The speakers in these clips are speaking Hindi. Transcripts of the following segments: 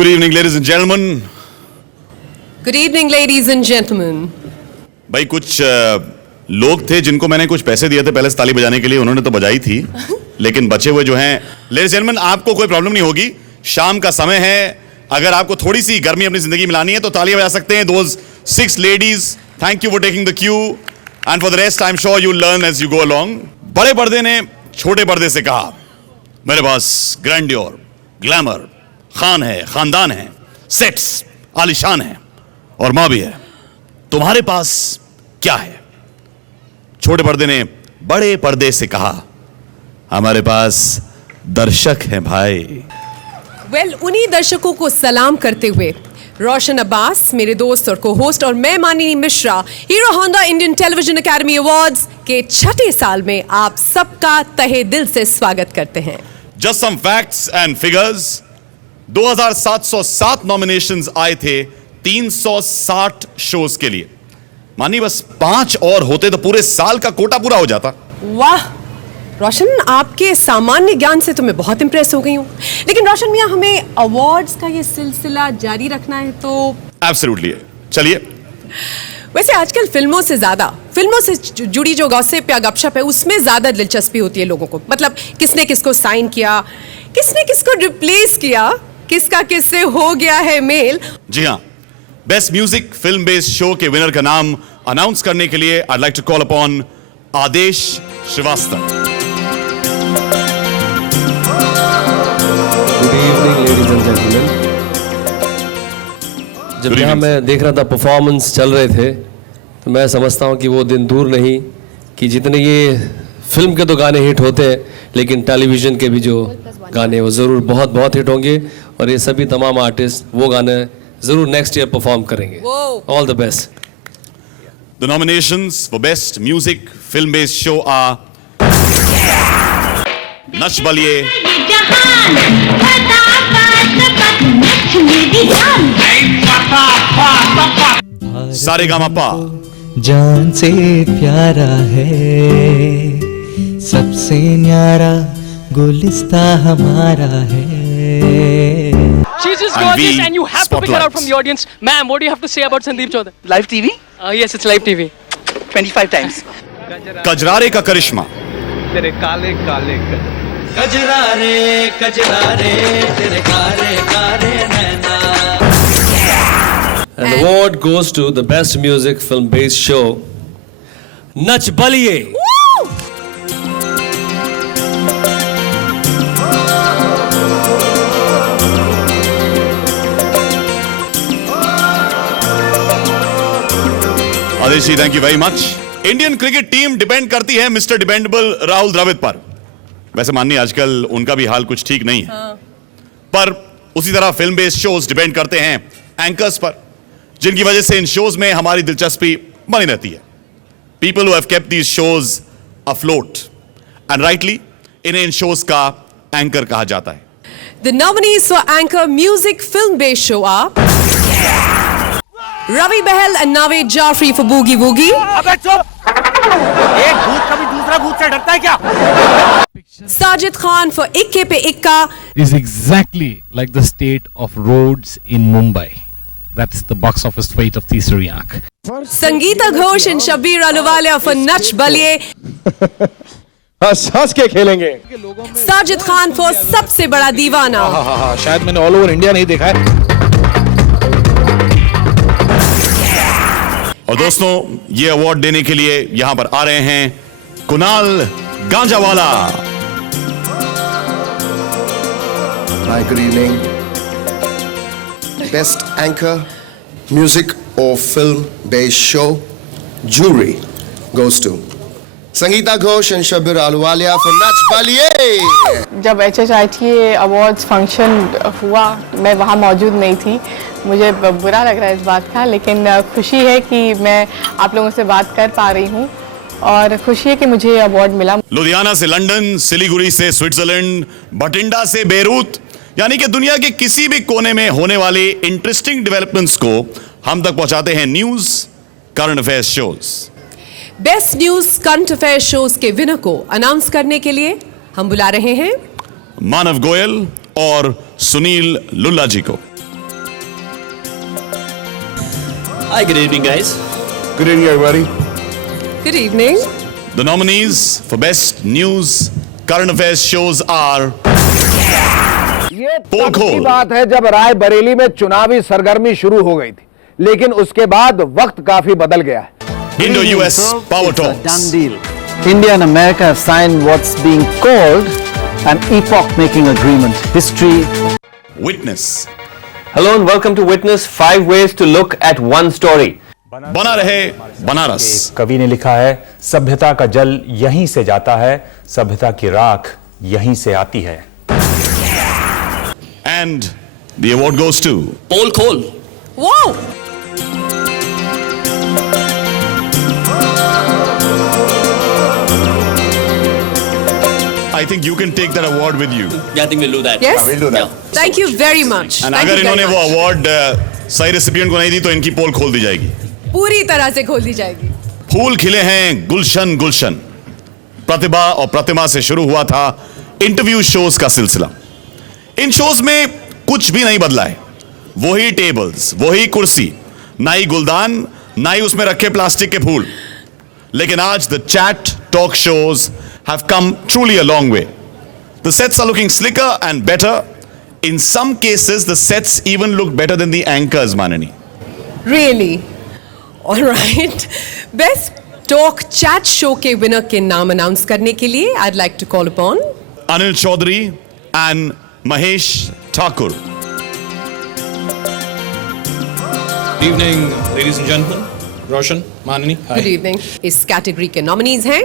Good evening, ladies and gentlemen. Good evening, ladies and gentlemen. भाई कुछ लोग थे जिनको मैंने कुछ पैसे दिए थे पहले से ताली बजाने के लिए, उन्होंने तो बजाई थी, लेकिन बचे हुए जो हैं, लेडीज एंड जेंटलमैन, आपको कोई प्रॉब्लम नहीं होगी। शाम का समय है, अगर आपको थोड़ी सी गर्मी अपनी जिंदगी में लानी है तो तालियां बजा सकते हैं। Those 6 ladies, thank you for taking the cue, and for the rest, I'm sure you'll learn as you go along. बड़े पर्दे ने छोटे पर्दे से कहा, मेरे पास ग्रैंडियर, ग्लैमर, खान है, खानदान है, सेट्स आलिशान है और मां भी है। तुम्हारे पास क्या है? छोटे पर्दे ने बड़े पर्दे से कहा, हमारे पास दर्शक हैं भाई। उन्हीं दर्शकों को सलाम करते हुए रोशन अब्बास, मेरे दोस्त और को-होस्ट, और मैं Manini Mishra, Hero Honda Indian television academy awards के 6ठे साल में आप सबका तहे दिल से स्वागत करते हैं। Just some facts and figures. 2707 nominations आए थे 360 शोज के लिए। मानी बस 5 और होते तो पूरे साल का कोटा पूरा हो जाता। वाह रोशन, आपके सामान्य ज्ञान से तो मैं बहुत इंप्रेस हो गई हूँ। लेकिन रोशन मियां, हमें अवार्ड्स का ये सिलसिला जारी रखना है तो एब्सोल्युटली, चलिए। वैसे आजकल फिल्मों से जुड़ी जो गॉसिप या गपशप है, उसमें ज्यादा दिलचस्पी होती है लोगों को। मतलब किसने किसको साइन किया, किसने किसको रिप्लेस किया, किसका किससे हो गया है मेल। जी हाँ, best music film based show के विनर का नाम अनाउंस करने के लिए I like to call upon Aadesh Shrivastava. Good evening ladies and gentleman. जब यहाँ मैं देख रहा था परफॉर्मेंस चल रहे थे, तो मैं समझता हूँ कि वो दिन दूर नहीं कि जितने ये फिल्म के तो गाने हिट होते हैं, लेकिन टेलीविज़न के भी जो गाने वो ज़रूर बहुत बहुत हिट होंगे, और ये सभी तमाम आर्टिस्ट वो गाने ज़रूर नेक्स्ट ईयर परफॉर्म करेंगे। All the best. The nominations for best music film based show are Nach Baliye, Sa Re Ga Ma Pa, जान से प्यारा है, सबसे न्यारा गुलिस्ता हमारा है। She's just gorgeous and you have to pick her out from the audience. Ma'am, what do you have to say about Sandeep Chowdhury? Live TV? Yes, it's live TV. 25 times. कजरारे का करिश्मा, तेरे काले काले कजरारे कजरारे तेरे कारे कारे नैना। And the award goes to the best music film based show, Nach Baliye. Aadesh ji, thank you very much. Indian cricket team depend करती है मिस्टर डिपेंडेबल राहुल द्रविड़ पर। वैसे मानिए आजकल उनका भी हाल कुछ ठीक नहीं है, पर उसी तरह फिल्म बेस्ड शोज डिपेंड करते हैं एंकर्स पर, जिनकी वजह से इन शोज में हमारी दिलचस्पी बनी रहती है। People who have kept these shows afloat, and rightly इन्हें इन शोज का एंकर कहा जाता है। The nominees for anchor music film based show are Ravi Bahel and Naved Jaffrey for Boogie Woogie. अबे चुप! एक भूत कभी दूसरा भूत से डरता है क्या? Sajid Khan for Ikke Pe Ikka. Is exactly like the state of roads in Mumbai. That's the box office fate of Teesari Aankh. Sangeeta Ghosh and Shabbir Ahluwalia for Nach Baliye. हंस के खेलेंगे। Sajid Khan for सबसे बड़ा दीवाना. हाँ, शायद मैंने ऑल ओवर इंडिया नहीं देखा है। और दोस्तों, ये अवार्ड देने के लिए यहां पर आ रहे हैं Kunal Ganjawala. Hi, good evening. Best anchor, music or film-based show, jury goes to Sangeeta Ghosh and Shabbir Ahluwalia for Nach Baliye. जब HHITA अवार्ड्स फंक्शन हुआ, मैं वहाँ मौजूद नहीं थी। मुझे बुरा लग रहा है इस बात का, लेकिन खुशी है कि मैं आप लोगों से बात कर पा रही हूँ, और खुशी है कि मुझे अवार्ड मिला। लुधियाना से लंदन, सिलीगुड़ी से स्विट्जरलैंड, बठिंडा से बेरूत, यानी कि दुनिया के किसी भी कोने में होने वाले इंटरेस्टिंग डेवलपमेंट्स को हम तक पहुंचाते हैं news current affairs shows. Best news current affair shows के विनर को अनाउंस करने के लिए हम बुला रहे हैं मानव गोयल और सुनील लुल्ला जी को। Hi, good evening, guys. Good evening, everybody. Good evening. The nominees for Best News Current Affairs shows are ये पोल तब की खोल। बात है जब राय बरेली में चुनावी सरगर्मी शुरू हो गई थी, लेकिन उसके बाद वक्त काफी बदल गया है। Indo-US Power Talks. India and America have signed what's being called an epoch-making agreement. History. Witness. Hello and welcome to Witness 5 Ways to Look at One Story. बना रहे बनारस। कवि ने लिखा है, सभ्यता का जल यहीं से जाता है, सभ्यता की राख यहीं से आती है। And the award goes to Pol Khol. Wow. I think you can take that award with you. Yeah, I think we'll do that. Yes. We'll do that. Thank you very much. And Thank अगर you very इन्होंने वो much. अवार्ड सही रेसिपिएंट को नहीं दी तो इनकी पोल खोल दी जाएगी। पूरी तरह से खोल दी जाएगी। फूल खिले हैं गुलशन गुलशन। प्रतिभा और प्रतिमा से शुरू हुआ था इंटरव्यू शोज का सिलसिला। इन शोज में कुछ भी नहीं बदला है, वही टेबल्स, वही कुर्सी, ना ही गुलदान, ना ही उसमें रखे प्लास्टिक के फूल। लेकिन आज the chat talk shows have come truly a long way. The sets are looking slicker and better. In some cases, the sets even look better than the anchors, Manani. Really? All right. Best Talk Chat Show के विनर के नाम अनाउंस करने के लिए I'd like to call upon Anil Chaudhary and Mahesh Thakur. Good evening, ladies and gentlemen. Roshan, Manani. Good evening. इस कैटेगरी के नॉमिनीज हैं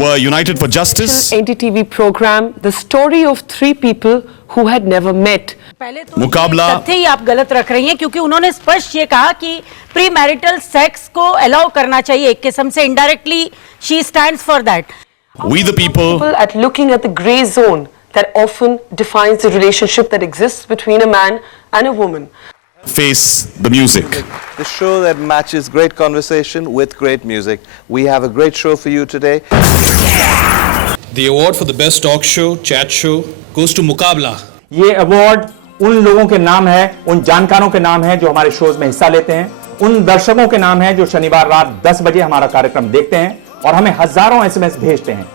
Were United for Justice, NDTV program, the story of 3 people who had never met. पहले तो मुकाबला तथ्य ही आप गलत रख रही हैं, क्योंकि उन्होंने स्पष्ट ये कहा कि प्री मैरिटल सेक्स को अलाउ करना चाहिए। एक किस्म से indirectly she stands for that. We the People, At looking at the grey zone that often defines the relationship that exists between a man and a woman. face the music. The show that matches great conversation with great music. We have a great show for you today. The award for the best talk show, chat show, goes to Muqabla. ये अवार्ड उन लोगों के नाम है, उन जानकारों के नाम है जो हमारे शोज में हिस्सा लेते हैं, उन दर्शकों के नाम है जो शनिवार रात 10 बजे हमारा कार्यक्रम देखते हैं और हमें हजारों SMS भेजते हैं।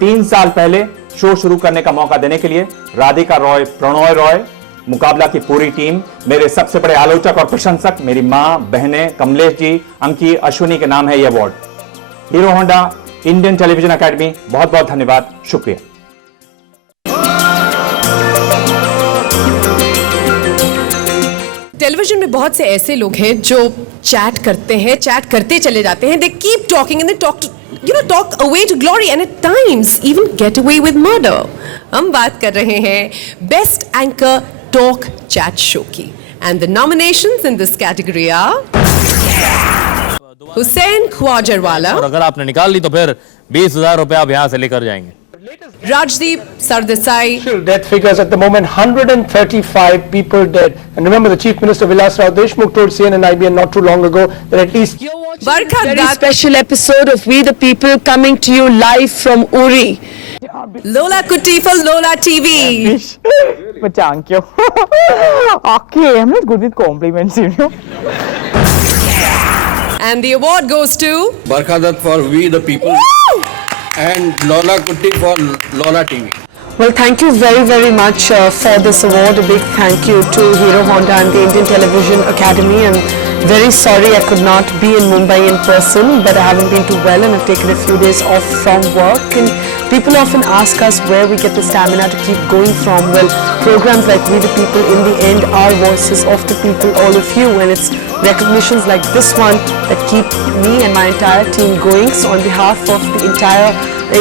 3 साल पहले शो शुरू करने का मौका देने के लिए राधिका रॉय, प्रणॉय रॉय, मुकाबला की पूरी टीम, मेरे सबसे बड़े आलोचक और प्रशंसक, मेरी मां, बहनें, कमलेश जी, अंकी, अश्विनी के नाम है यह award. Hero Honda Indian television academy, बहुत बहुत धन्यवाद, शुक्रिया। टेलीविजन में बहुत से ऐसे लोग हैं जो चैट करते हैं, चैट करते चले जाते हैं। They keep talking and they talk away to glory and at times even get away with murder. हम बात कर रहे हैं best anchor talk chat show की and the nominations in this category are Hussain Kuwajerwala, और अगर आपने निकाल ली तो फिर 20,000 रुपए आप यहाँ से लेकर जाएंगे। Rajdeep Sardesai, Death figures at the moment, 135 people dead. And remember, the Chief Minister Vilas Rao Deshmukh told CNN IBN not too long ago that at least Barkha Very Dutt, special episode of We the People coming to you live from Uri. Lola Kutti for Lola TV. But thank you. Okay, I'm not good with compliments, you know. And the award goes to Barkha Dutt for We the People. And Lola Kutti for Lola TV. Well, thank you very, very much for this award. A big thank you to Hero Honda and the Indian Television Academy. I'm very sorry I could not be in Mumbai in person, but I haven't been too well and I've taken a few days off from work. And people often ask us where we get the stamina to keep going from. Well, programs like We the People in the end are voices of the people, all of you, and it's recognitions like this one that keep me and my entire team going. So on behalf of the entire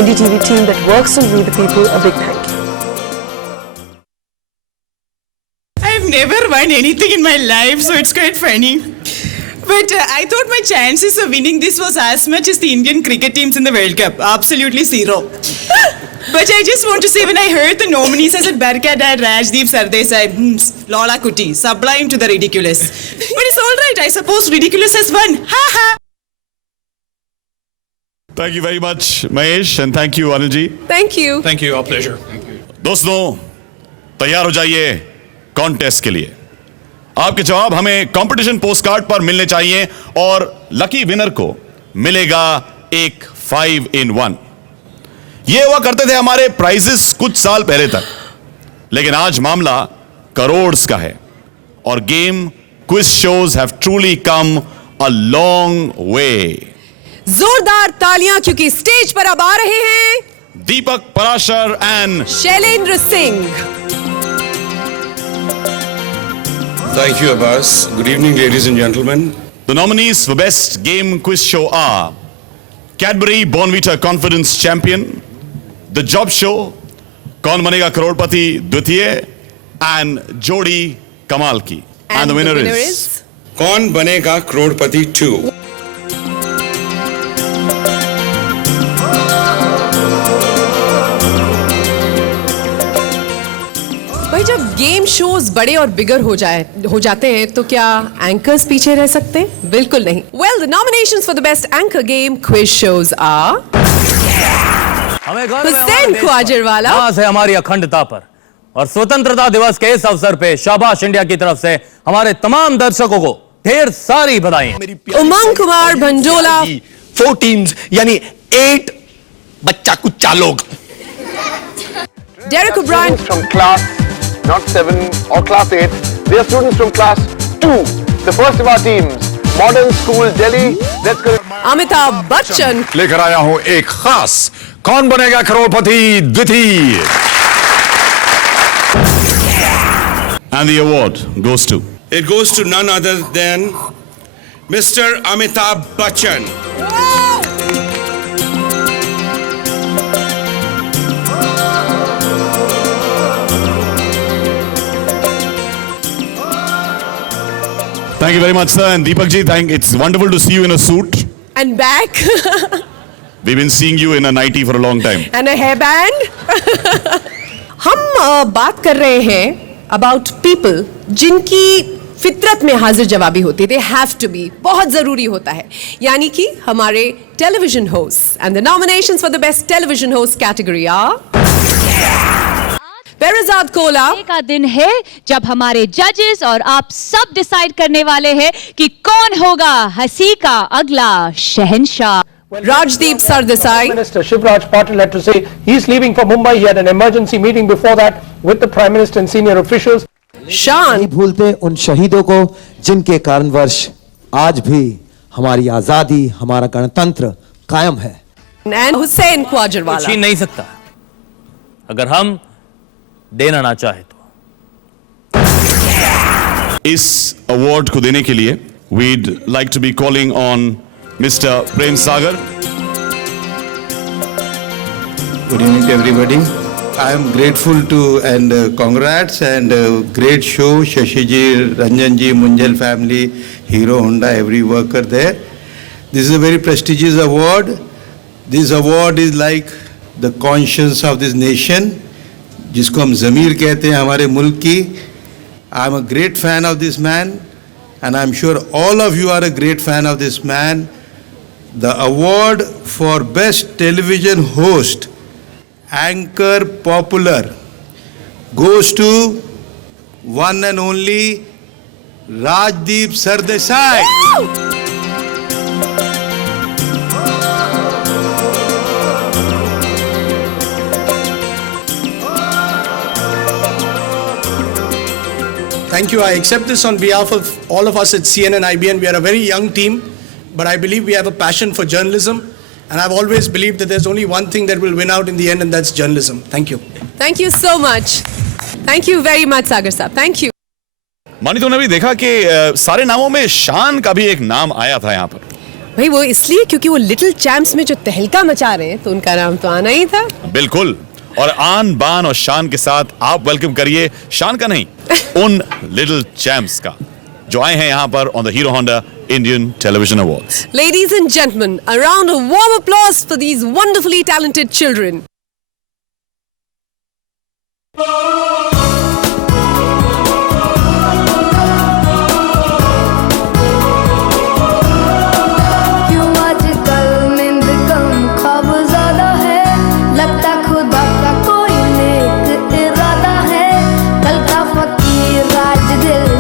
NDTV team that works on We the People, a big thank you. I've never won anything in my life, so it's quite funny. But I thought my chances of winning this was as much as the Indian cricket teams in the World Cup. Absolutely zero. But I just want to say, when I heard the nominees, I said Barkha Dutt, Rajdeep Sardesai, Lola Kutti, sublime to the ridiculous. But it's all right. I suppose ridiculous has won. Ha ha. Thank you very much, Mahesh, and thank you, Anil ji. Thank you. Thank you, our pleasure. दोस्तों, तैयार हो जाइए कॉन्टेस्ट के लिए। आपके जवाब हमें कंपटीशन पोस्ट कार्ड पर मिलने चाहिए और लकी विनर को मिलेगा एक 5-in-1। ये हुआ करते थे हमारे प्राइजेस कुछ साल पहले तक, लेकिन आज मामला करोड़ का है और game quiz shows have truly come a long way. जोरदार तालियां, क्योंकि स्टेज पर अब आ रहे हैं Deepak Parashar and Shailendra Singh. Thank you, Abbas. Good evening, ladies and gentlemen. The nominees for Best Game Quiz Show are Cadbury Bournvita Confidence Champion, The Job Show, Kaun Banega Crorepati Dvitiya, and Jodi Kamal Ki. And the winner is Kaun Banega Crorepati 2. भाई, जब गेम शोज बड़े और बिगर हो जाते हैं तो क्या एंकर्स पीछे रह सकते हैं? बिल्कुल नहीं। Well, the nominations for the best anchor game quiz shows are Hussain ख्वाजरवाला। नाज है हमारी अखंडता पर और स्वतंत्रता दिवस के इस अवसर पे शाबाश इंडिया की तरफ से हमारे तमाम दर्शकों को ढेर सारी बधाई। उमंग कुमार भंडोला। 4 teams यानी 8 बच्चा कुच्चा लोग। Derek O'Brien from class not 7 or class 8. They are students from class 2. The first of our teams, Modern School Delhi. Let's go. Amitabh Bachchan लेकर आया हूं एक खास कौन बनेगा करोड़पति द्वितीय। And the award goes to? It goes to none other than Mr. Amitabh Bachchan. Thank you very much, sir. And Deepak ji, it's wonderful to see you in a suit. and back We've been seeing you in a nightie for a long time. and a hairband. हम बात कर रहे हैं about people जिनकी फितरत में हाजिर जवाबी होती। They have to be, बहुत जरूरी होता है, यानी कि हमारे television hosts. And the nominations for the best television host category are Perizaad Kolah. का दिन है जब हमारे जजेस और आप सब डिसाइड करने वाले हैं कि कौन होगा हंसी का अगला शहंशाह। Rajdeep Sardesai. Minister Shivraj Patil had to say he's leaving for Mumbai. He had an emergency meeting before that with the Prime Minister and senior officials. शान। नहीं भूलते उन शहीदों को जिनके कारणवश आज भी हमारी आजादी, हमारा गणतंत्र कायम है। And हुसैन ख्वाजरवाला। छीन नहीं सकता अगर हम देना ना चाहे तो। इस अवार्ड को देने के लिए we'd like to be calling on Mr. Prem Sagar. Good evening to everybody. I am grateful to and congrats and great show Shashiji, Ranjanji, Munjal family, Hero Honda, every worker there. This is a very prestigious award. This award is like the conscience of this nation, जिसको हम ज़मीर कहते हैं हमारे मुल्क की. I am a great fan of this man and I am sure all of you are a great fan of this man. The award for best television host, anchor popular, goes to one and only Rajdeep Sardesai. Thank you. I accept this on behalf of all of us at CNN IBN. We are a very young team, but I believe we have a passion for journalism. And I've always believed that there's only one thing that will win out in the end, and that's journalism. Thank you. Thank you so much. Thank you very much, Sagar साहब. Thank you. मानी तुमने भी देखा कि सारे नामों में शान का भी एक नाम आया था यहाँ पर। भाई वो इसलिए क्योंकि वो लिटिल चैम्प्स में जो तहलका मचा रहे हैं तो उनका नाम तो आना ही था। बिल्कुल, और आन बान और शान के साथ आप वेलकम करिए शान का नहीं उन लिटिल चैम्प्स का जो आए हैं यहाँ पर on the Hero Honda Indian Television Awards. Ladies and gentlemen, a round of warm applause for these wonderfully talented children.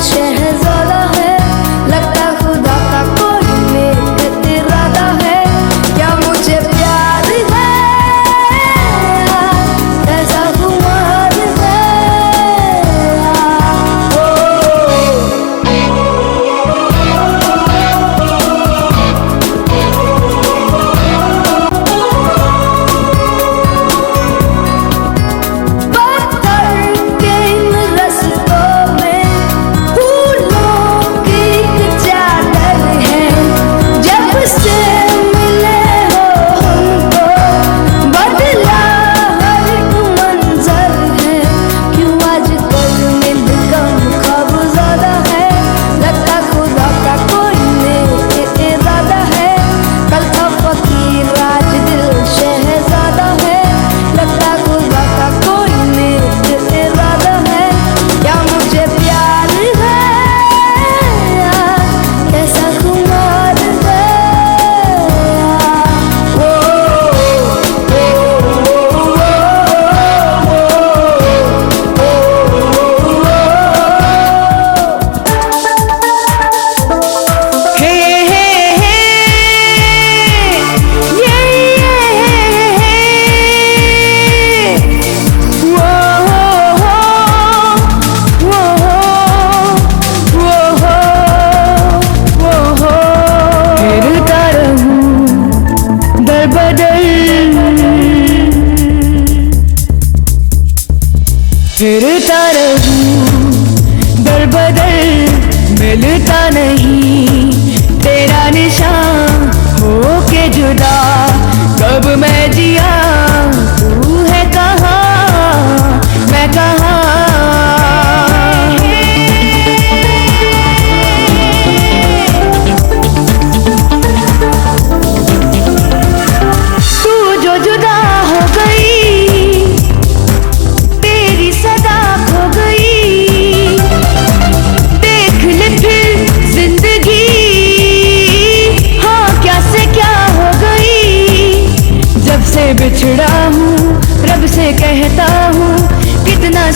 Shahzad बदल फिरता रहूं, दर बदल मिलता नहीं तेरा निशान हो के जुदा। कब मैं जिया तू है कहाँ, मैं कहाँ। तू जो जुदा हो गई, तेरी सदा खो गई। देख ले फिर जिंदगी, हाँ क्या से क्या हो गई। जब से बिछड़ा हूँ रब से कहता हूँ कितना